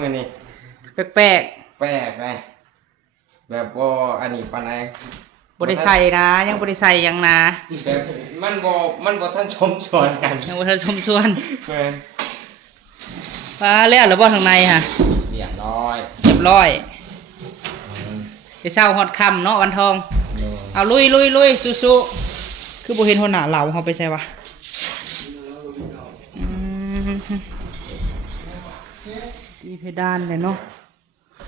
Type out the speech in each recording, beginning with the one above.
มือนี่แปลกแปลกไงแบบว่าอันนี้ปานใดบริใส่นะยังบริใส่ยังนะแบบมันบ่ท่านชมชวนกันยังบริชมส่วนเพื่อนปลาเลี้ยหรือบ่ทางในฮะเรียบร้อยไปเช้าฮอดค่ำเนาะวันทองเอาลุยสู้คือบ่เห็นหัวหน้าเราเขาไปใส่วะตีเพดานเลยเนาะ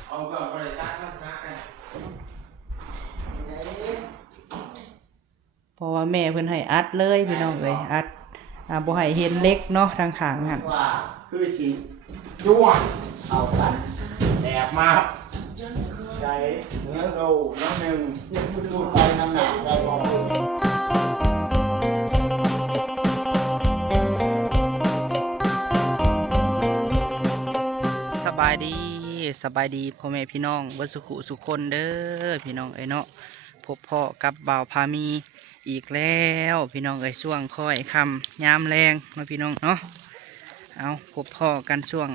เอาแบบบริษัทนักไงเพราะว่าแม่เพิ่นให้อัดเลยพี่น้องเอ้ยอัดบ่ให้เห็นเล็กเนาะทางขางหั่นว่าคือสิยั่วเอากันแอบมาใจเนื้อโลน้ำหนึ่งดูดไปน้ำหนักได้พอสบายดีพ่อแม่พี่น้องเบิดสุขุสุคนเด้อพี่น้องเอ้ยเนาะพบพ่อกับบ่าวพามีอีกแล้วพี่น้องเอ้ยช่วงค่อยค่ำยามแรงเนาะพี่น้องเนาะเอาพบพ่อกันช่วง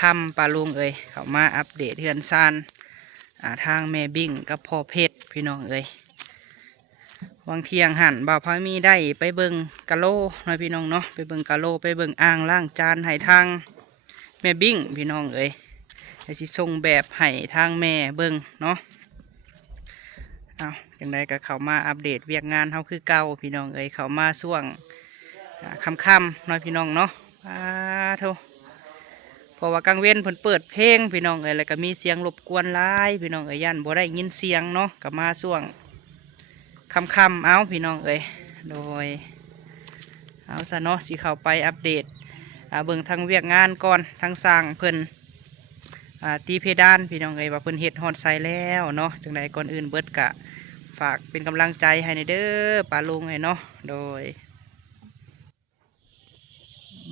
ค่ำปลาลุงเอ้ยเข้ามาอัปเดตเฮือนซานทางแม่บิ่งกับพ่อเพชรพี่น้องเอ้ยวังเที่ยงหันบ่าวพามีได้ไปเบิ่งกะโลเนาะพี่น้องเนาะไปเบิ่งกะโลไปเบิ่งอ่างล้างจานให้ทางแม่บิ่งพี่น้องเอ้ยจะสิส่งแบบให้ทางแม่เบิ่งเนาะเอาจังใดก็เข้ามาอัปเดตเวียกงานเฮาคือเก่าพี่น้องเอ้ยเข้ามาช่วงค่ำๆเนาะพี่น้องเนาะโธ่เพราะว่ากลางเว้นเพิ่นเปิดเพลงพี่น้องเอ้ยแล้วก็มีเสียงรบกวนหลายพี่น้องเอ้ยย่านบ่ได้ยินเสียงเนาะก็มาช่วงค่ำๆเอาพี่น้องเอ้ยโดยเอาซะเนาะสิเข้าไปอัปเดตเบิ่งทางเวียกงานก่อนทางสร้างเพิ่นตีเพดานพี่น้องเอ้ยว่าเพิ่นเฮ็ดฮอดใส่แล้วเนาะจังใดก่อนอื่นเบิดกะฝากเป็นกำลังใจให้ในเด้อป้าลุงให้เนาะโดย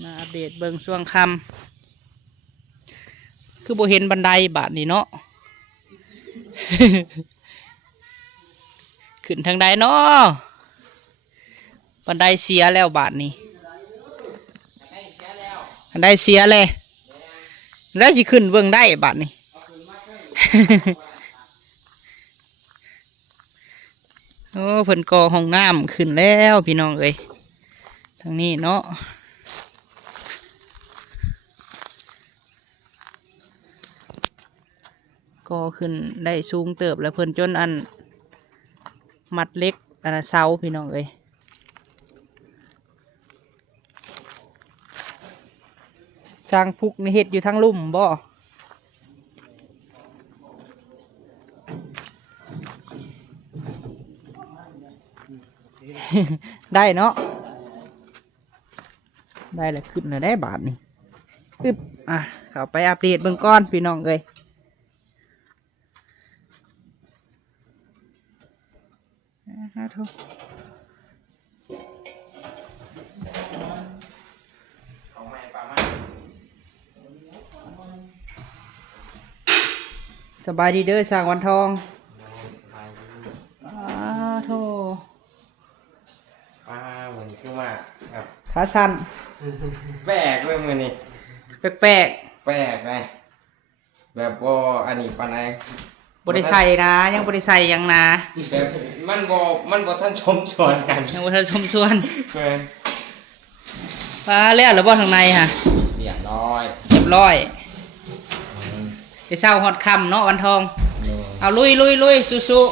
มาอัปเดตเบิ่งช่วงค่ำคือบ่เห็นบันไดบาดนี้เนาะ ขึ้นทางใดเนาะบันไดเสียแล้วบาดนี้บันไดเสียเลยแล้วสิขึ้นเบิ่งได้บาดนี้ โอ้เพิ่นก่อห้องน้ำขึ้นแล้วพี่น้องเอ้ยทางนี้เนาะก่อขึ้นได้สูงเติบแล้วเพิ่นจนอันมัดเล็กอันเสาพี่น้องเอ้ยสร้างพุกในเฮ็ดอยู่ทั้งลุ่มบ่ได้เนาะได้แล้วขึ้นแล้วได้บาทนี่อึบเข้าไปอัปเดตเบื้องก้อนพี่น้องเลยสบายดีเด้อสร้างวันทองโธ่เหมือนคือว่าแบบ ขาสั้นแปลกเลยมือนี่แปลกไงแบบว่าอันนี้ปานใดบริใส่นะยังบริใส่ยังนะแบบมันบ่ท่านชมชวนกันยังบริชมส่วนเพื่อนปลาเลี้ยหรือบ่ทางในฮะเรียบร้อยไปเช้าฮอดค่ำเนาะวันทองเอาลุยสู้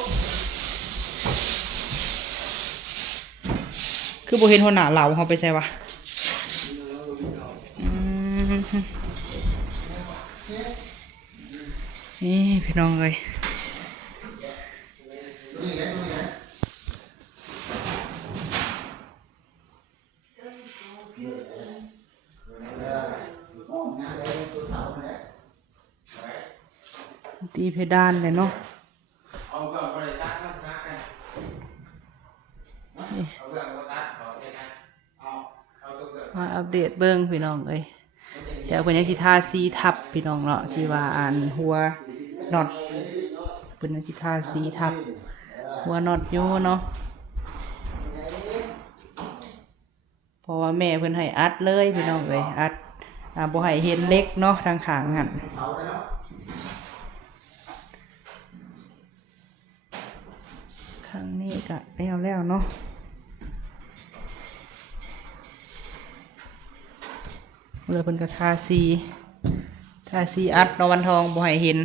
คือบ่เห็นหัวหน้าเราเขาไปใส่วะนี่พี่น้องเลยตีเพดานเลยเนาะเอาแบบบริษัทนักไงมาอัปเดตเบิ้งพี่น้องเลยเดี๋ยวเพิ่นยังสิทาสีทับพี่น้องเนาะที่ว่าหัวน็อตเพิ่นยังสิทาสีทับหัวน็อตอยู่เนาะเพราะว่าแม่เพิ่นให้อัดเลยพี่น้องเลยอัด บ่ให้เห็นเล็กเนาะทางขางหัน เอาไปแล้ว ข้างนี้ก็แล้วเนาะเลยเพิ่นก็ทาสีอัดเนาะวันทองบ่ให้เห็น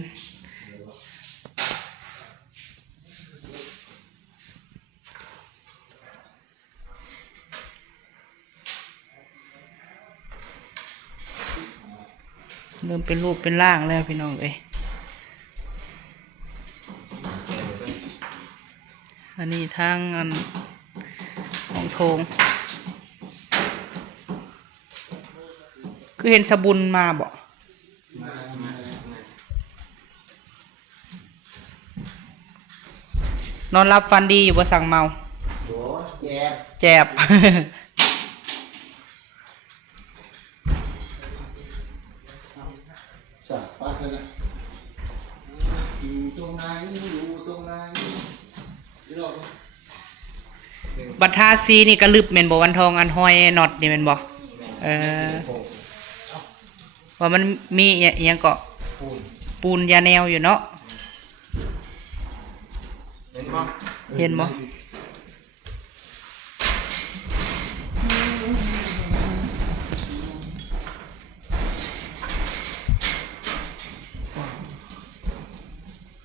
เริ่มเป็นรูปเป็นร่างแล้วพี่น้องเอ้ยอันนี้ทางของโถงคือเห็นสบุญมาบ่นอนรับฟันดีอยู่บ่สั่งเมา โอ้แจบ แจ็บ สับปะนะอยู่ตรงไหนอยู่ตรงไหน บัตรทาสีนี่ก็ลึบแม่นบ่วันทองอันห้อยน็อตนี่แม่นบ่ว่ามันมีอิหยังเกาะปูนยาแนวอยู่เนาะเห็นบ่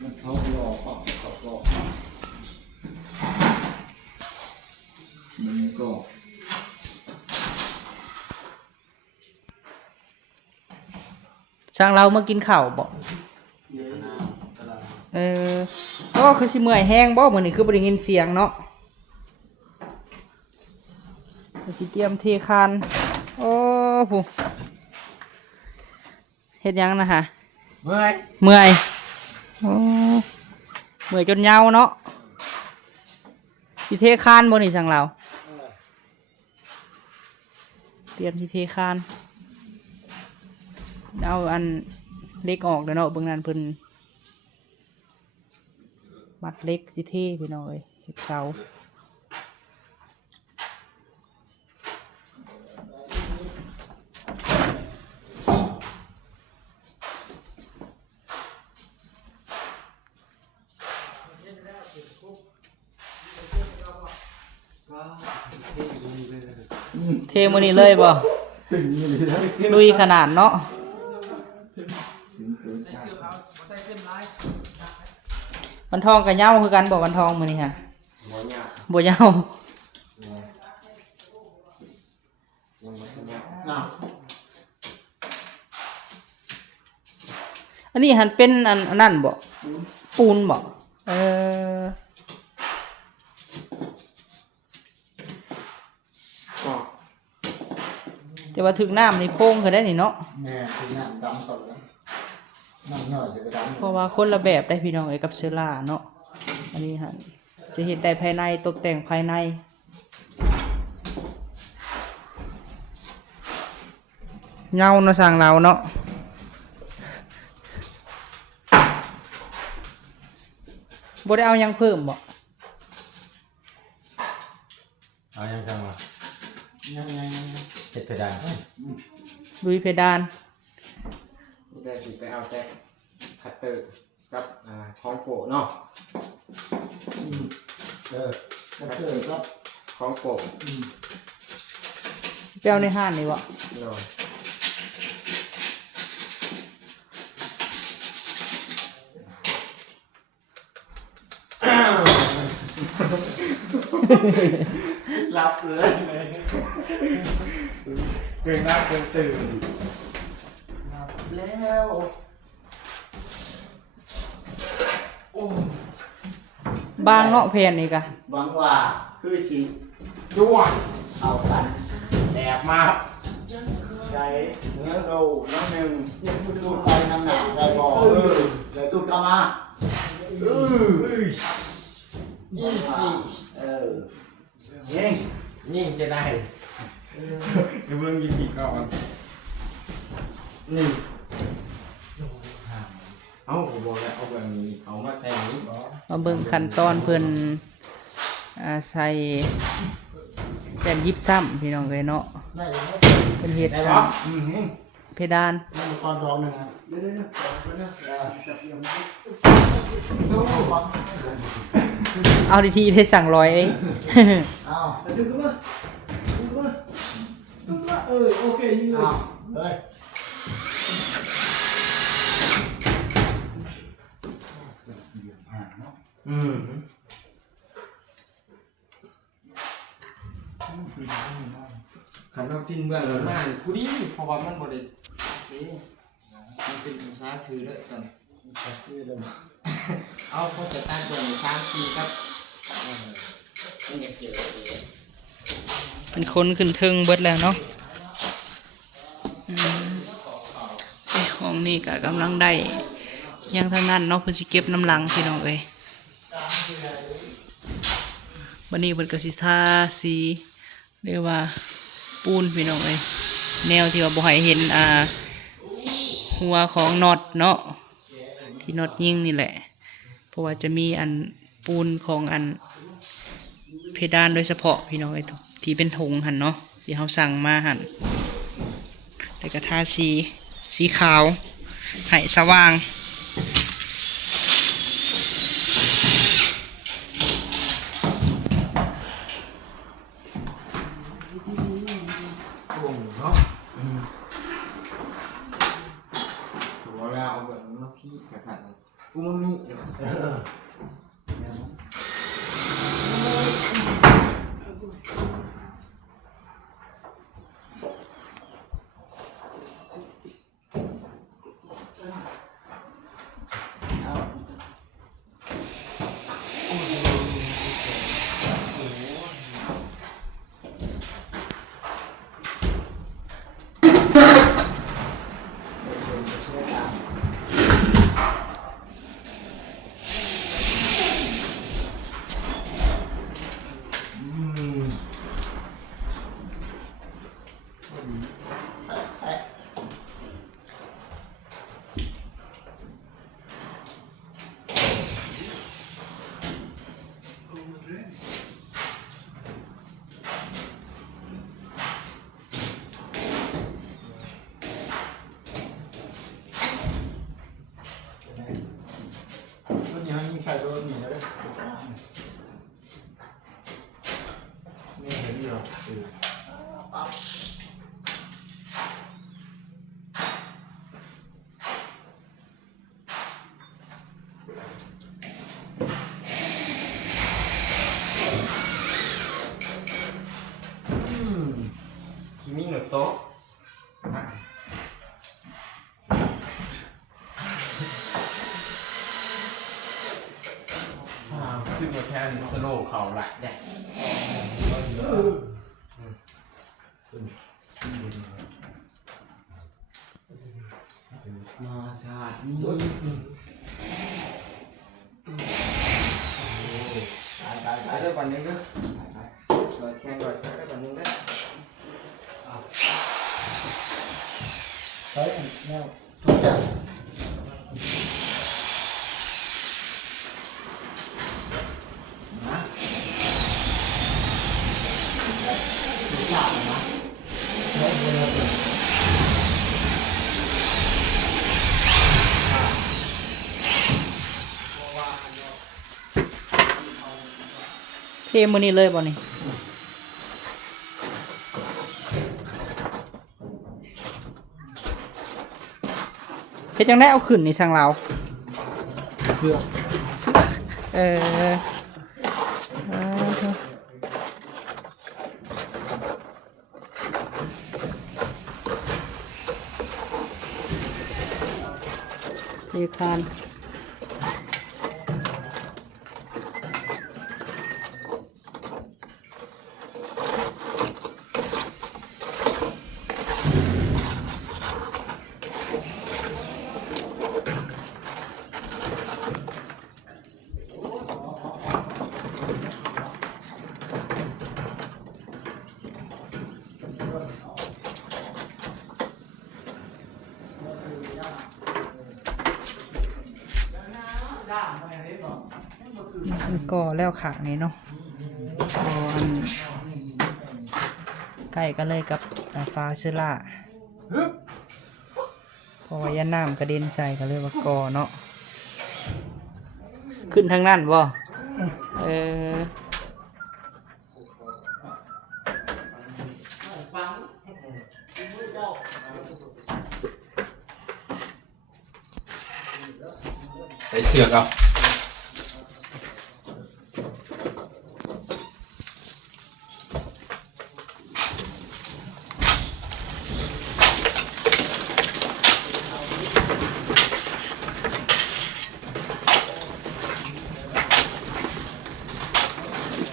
มันเขาหลอกเขาหลอกมันก็ ช่างเราเมื่อกินข้าวบ่ก็คือสิเมื่อยแห้งบ่มื้อนี้คือบ่ได้ยินเสียงเนาะสิเตรียมเทคานโอ้ผู้เฮ็ดหยังนะฮะ เมื่อย เมื่อยโอ้เมื่อยจนยาวเนาะสิเทคานบ่นี่ช่างเราเตรียมสิเทคานเอาอันเล็กออกแล้วเนาะเบิ่งนั้นเพิ่นมัดเล็กสิเท่พี่น้องเอ้ยเฮ็ดเสาเทมื้อนี้เลยบ่ ตึงนี่เลยนะ ลุยขนาดเนาะวันทองกับเหย้าคือกันบอกวันทองมื้อนี้ฮะบ่เหย้า อ้าว อันนี้หันเป็นอันนั่นบ่ปูนบ่แต่ว่าถึงน้ำนี่โป่งคือได้นี่เนาะ แม่คือน้ำดำก่อนแล้วน้ำย่อยจะไปดำ เพราะว่าคนละแบบได้พี่น้องเอ้ยกับเซล่าเนาะอันนี้ฮะจะเฮ็ดได้ภายในตกแต่งภายในเงาเนาะสร้างเราเนาะบ่ได้เอาหยังเพิ่มบ่ เอายังจังวะ ยัง เห็ดเพดาน ลุยเพดาน นี่ได้สิไปเอาแต่คัตเตอร์กับของโปะเนาะ ก็เจอครับ ของโปะ สิไปเอาในห้านนี่บ่ เนาะ หลับเลยเก่งมากเก่งตื่นหลับแล้วโอ้ บางเนาะแผ่นนี่กะ หวังว่าคือสิจ้วงเอากันแอบมาใช้เนื้อโดน้ำหนึ่งตูดไปน้ำหนักได้บ่แล้วตูดกลับมาอีสิยิ่งจะได้ เดี๋ยวเบิ่งยิงอีกก่อน นี่เอาผมบอกแล้วเอาแบบนี้เอามาใส่นี้ มาเบิ่งขั้นตอนเพิ่นใส่แป้นยิบซ้ำพี่น้องเอ้ยเนาะ ได้แล้ว เพิ่นเฮ็ด ได้ กั ปะ น เพดาน นี่มันตอนดอกหนึ่งอ่ะเรื่อยๆนะจับเยี่ยมดูก่อน เอาดีทีได้สั่งร้อยเอง เอา ดึงขึ้นมาดึงขึ้นมาดึงขึ้นมาโอเคยิงเลย เอาเลยอืม ขันว่าพินเบื้องหน้านี่ผู้ดีเพราะว่ามันบ่ได้มันเป็นภาษาซื้อเลยตอนนี้ ชื่อเดิม เอาเขาจะตั้งตัวใน3-4ครับมันอยากเจอเอง เป็นคนขึ้นเทิงเบิดแล้วเนาะไอ้ห้องนี้ก็กำลังได้ยังทางนั้นเนาะเพิ่นสิเก็บน้ำหลังพี่น้องเอ้ยวันนี้เพิ่นก็สิทาสีเรียกว่าปูนพี่น้องเอ้ยแนวที่ว่าบ่ให้เห็นหัวของน็อตเนาะที่น็อตยิงนี่แหละเพราะว่าจะมีอันปูนของอันเพดานโดยเฉพาะพี่น้องเอ้ยที่เป็นถุงหั่นเนาะที่เขาสั่งมาหั่นแต่ก็ทาสีขาวให้สว่าง โอ้เนาะหัวเราเอาแบบมาพี่กษัตริย์กูมันมีเดี๋ยว วันนี้มันมีใครโดนหนีแล้วไม่เห็นหรอกมีหนึ่งโต๊ะซึ่งมาแค่นี้สโลว์เขาไหลได้มาสาดนี่ไปเรื่องปันนี้ก็เปิดแข่งก่อนไปปันนี้ได้ เฮ้ยแนวทุกอย่างนะทุกอย่างนะเฮ้ยเร็ว เทมือนี้เลยบ่นี่เฮ็ดจังได้เอาขึ้นในสั่งเรา เพื่อ เออเทคานก็แล้วขางนี้เนาะก็อันใกล้กันเลยกับฟ้าเชล่า ราะว่ายันน้ำกระเด็นใส่ก็เลยว่ากอเนาะขึ้นทางนั้นบ่เออใส่เสือกเอา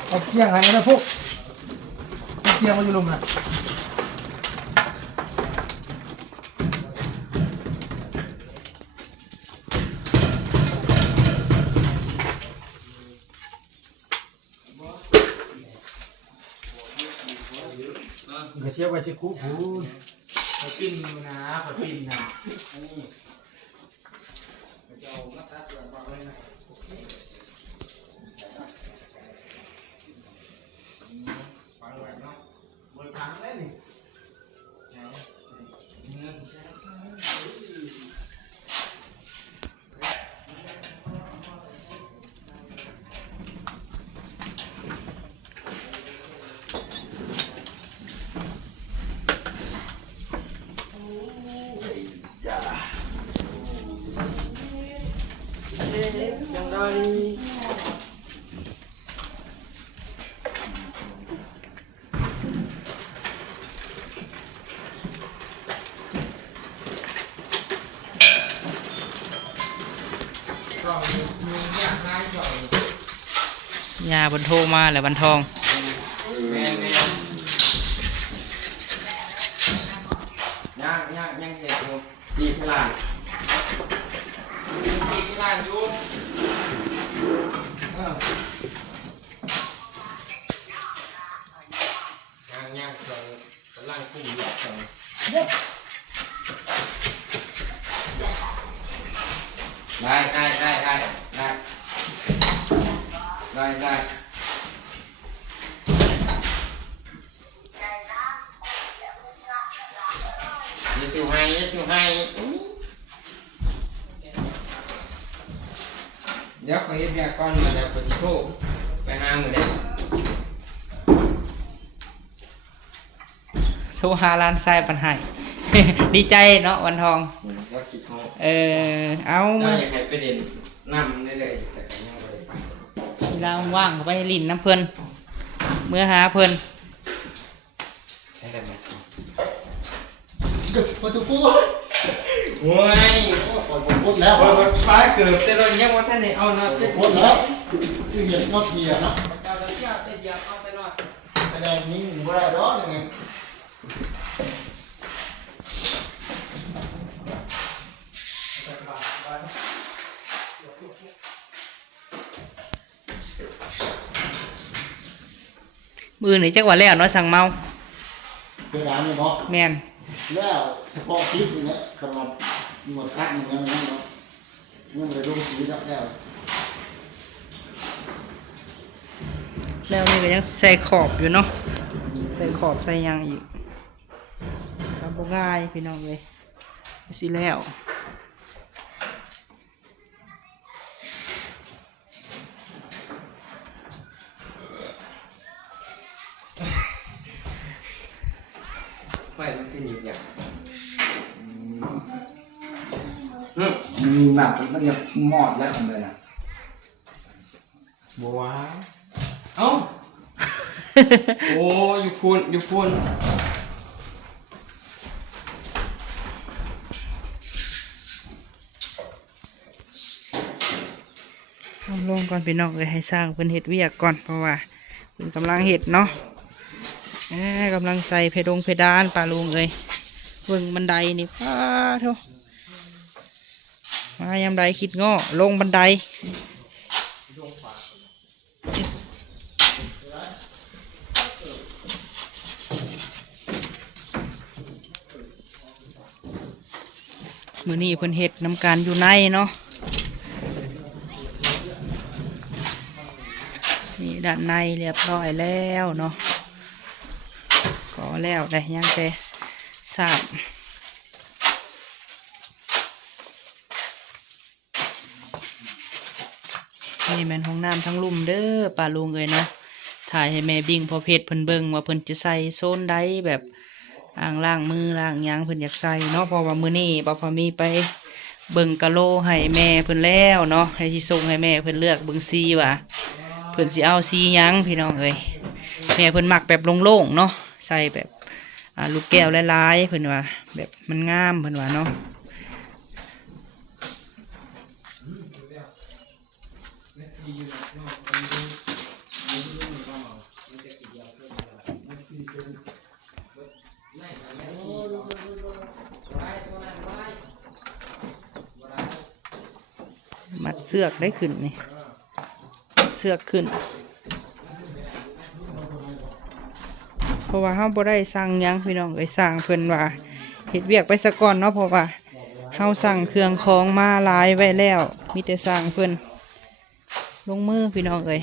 เอาเคียงอะไรนะพวกเอาเคียงมาอยู่ลุมนะกระเชียวไปชิคุพูน ขอปิ้นดูนะขอปิ้นนะยังไง ยาบนโทรมาแล้วบันทอง แม่ยังเห็ดอยู่ดีขนาดดีขนาดอยู่ยังส่วนกำลังคุ้มหยอกส่วนได้ยสิวให้เดี๋ยวขอเฮ็ดเบียร์ก่อนมาแล้วก็สิโทรไปหามื้อเด้ โทรหาร้านทรายปัญหา ดีใจเนาะวันทอง แล้วคิดโทร เอา ได้ มา อยากให้ไปเด่นนำได้เลยแต่ก็ยังบ่ได้ไป เวลาว่างๆก็ไปลิ้นน้ำเพิ่นเมื่อหาเพิ่น ใช่ได้ไหม ประตูปู โอ้ย ปล่อยผมพูดแล้ว พอรถฟ้าเกิดแต่รถยังว่าท่านได้เอาเนาะ พูดแล้วคือเห็นนอกเทียนะ เจ้าเจ้าแต่อย่าเอาแต่เนาะ แสดงนี้บ่ได้ดอกยังไง มือหนีจักว่าแล้วเนาะสั่งเมา เป็นร้านนี่บ่ แม่น แล้วเฉพาะคลิปนี่แหละสำหรับหมวดคัดอย่างเงี้ยเนาะยังเลยลงสีแล้ว แล้วนี่ก็ยังใส่ขอบอยู่เนาะใส่ขอบใส่หยังอีกทำบ่ง่ายพี่น้องเลยสิแล้ว ไม่มันจะหยิบอย่าง มีหนักมันจะมอดแล้วกันเลยนะ บัวเอ้า โอ้อยู่พูน เอาลงก่อนพี่น้องเลยให้สร้างเพิ่นเฮ็ดเวียกก่อนเพราะว่าเพิ่นกำลังเฮ็ดเนาะกำลังใส่เพดานปลาลุงเอ้ยเบิ่งบันไดนี่ป้าเท่ามายามใดคิดง้อลงบันไดมื้อนี้เพิ่นเฮ็ดน้ำการอยู่ในเนาะนี่ด้านในเรียบร้อยแล้วเนาะก็แล้วได้ยังแต่สาบ นี่แม่นห้องน้ำทั้งลุ่มเด้อป้าลุงเอ้ยเนาะถ่ายให้แม่บิ่งพอเพชรเพิ่นเบิ่งว่าเพิ่นจะใส่โซนใดแบบอ่างล้างมือล้างหยังเพิ่นอยากใส่เนาะเพราะว่ามื้อนี้บ่พอมีไปเบิ่งกะโลให้แม่เพิ่นแล้วเนาะให้สิส่งให้แม่เพิ่นเลือกเบิ่งสีว่าเพิ่นสิเอาสีหยังพี่น้องเอ้ยแม่เพิ่นมักแบบโล่งๆเนาะใส่แบบลูกแก้วหลายๆเพิ่นว่าแบบมันงามเพิ่นว่าเนาะมัดเสือกได้ขึ้นนี่เสือกขึ้นเพราะว่าเฮาบ่ได้สั่งหยังพี่น้องเอ้ยสั่งเพิ่นว่าเฮ็ดเวียกไปซะก่อนเนาะเพราะว่าเฮาสั่งเครื่องของมาหลายไว้แล้วมีแต่สั่งเพิ่นลงมือพี่น้องเอ้ย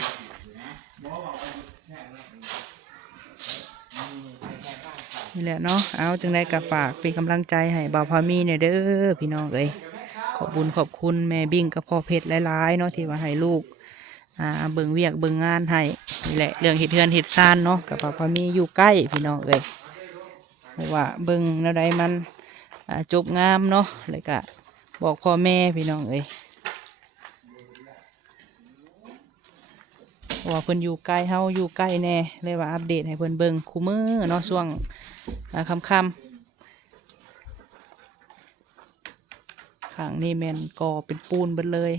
นี่แหละเนาะเอาจึงได้กับฝากเป็นกำลังใจให้บ่าวพามีเนี่ยเด้อพี่น้องเอ้ยขอบบุญขอบคุณแม่บิ่งกับพ่อเพชรหลายๆเนาะที่ว่าให้ลูกเบิ่งเวียกเบิ่งงานให้นี่แหละเรื่องเฮ็ดเฮือนเฮ็ดซ่านเนาะกับบ่าวพามีอยู่ใกล้พี่น้องเอ้ยเพราะว่าเบิ่งแนวใดมันจบงามเนาะแล้วก็บอกพ่อแม่พี่น้องเอ้ยเพราะว่าเพิ่นอยู่ใกล้เฮาอยู่ใกล้แน่เลยว่าอัปเดตให้เพิ่นเบิ่งคู่มือเนาะช่วงค่ำข้างนี่แม่นก่อเป็นปูนเบิดเลย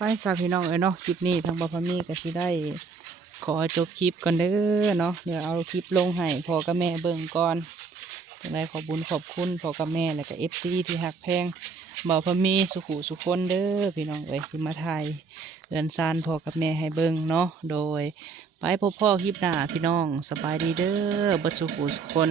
ไปสาวพี่น้องเอ้ยเนาะคลิปนี้ทางบ่าวพามีก็สิได้ขอจบคลิปก่อนเด้อเนาะเดี๋ยวเอาคลิปลงให้พ่อกับแม่เบิ่งก่อนจังได้ขอบุญขอบคุณพ่อกับแม่และก็FCที่หักแพงบ่าวพามีสุขุสุขคนเด้อพี่น้องเอ้ยที่มาถ่ายเรือนซานพ่อกับแม่ให้เบิ่งเนาะโดยไปพบพ่อคลิปหน้าพี่น้องสบายดีเด้อเบิดสุขุสุขคน